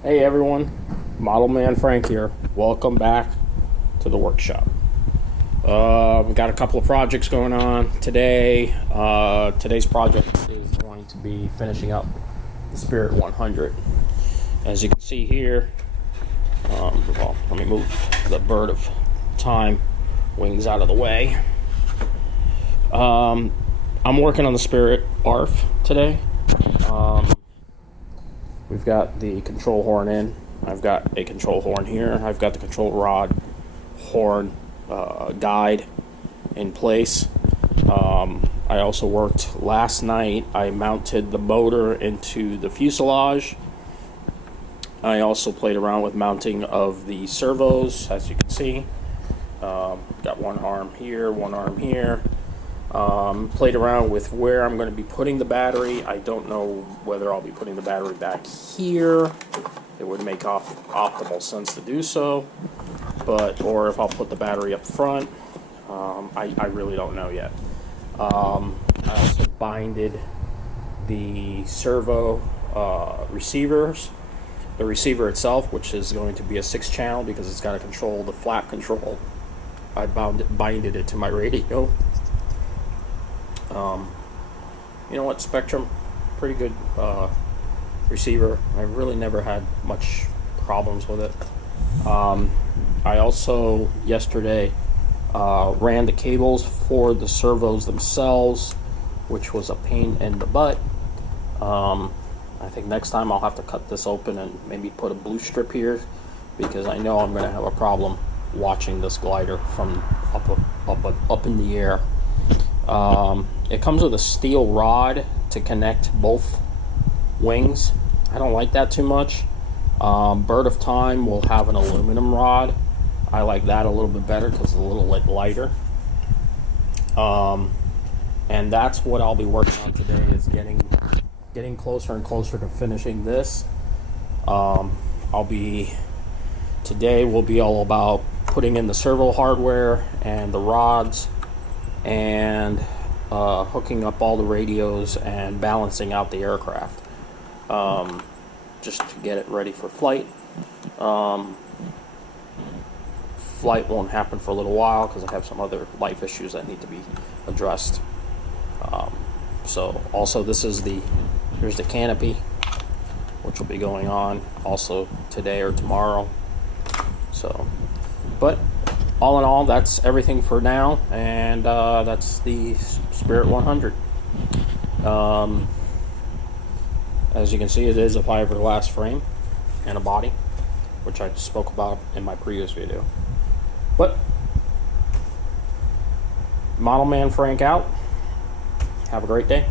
Hey everyone, Model Man Frank here. Welcome back to the workshop. We've got a couple of projects going on today. Today's project is going to be finishing up the Spirit 100. As you can see here, well, let me move the bird of time wings out of the way. I'm working on the Spirit ARF today. We've got the control horn in. I've got a control horn here. I've got the control rod horn guide in place. I also worked last night. I mounted the motor into the fuselage. I also played around with mounting of the servos, as you can see. Got one arm here, one arm here. Played around with where I'm going to be putting the battery. I don't know whether I'll be putting the battery back here. It would make optimal sense to do so, or if I'll put the battery up front. I really don't know yet. I also binded the servo receivers. The receiver itself, which is going to be a 6-channel because it's got to control the flap control. I binded it to my radio. You know what, Spectrum, pretty good receiver. I've really never had much problems with it. I also yesterday ran the cables for the servos themselves, which was a pain in the butt. I think next time I'll have to cut this open and maybe put a blue strip here, because I know I'm going to have a problem watching this glider from up in the air. It comes with a steel rod to connect both wings. I don't like that too much. Bird of Time will have an aluminum rod. I like that a little bit better because it's a little lighter. And that's what I'll be working on today, is getting closer and closer to finishing this. Today will be all about putting in the servo hardware and the rods, and hooking up all the radios and balancing out the aircraft, just to get it ready for flight. Flight won't happen for a little while because I have some other life issues that need to be addressed. So also here's the canopy, which will be going on also today or tomorrow. But all in all, that's everything for now, and that's the Spirit 100. As you can see, it is a fiberglass frame and a body, which I spoke about in my previous video. But Model Man Frank out. Have a great day.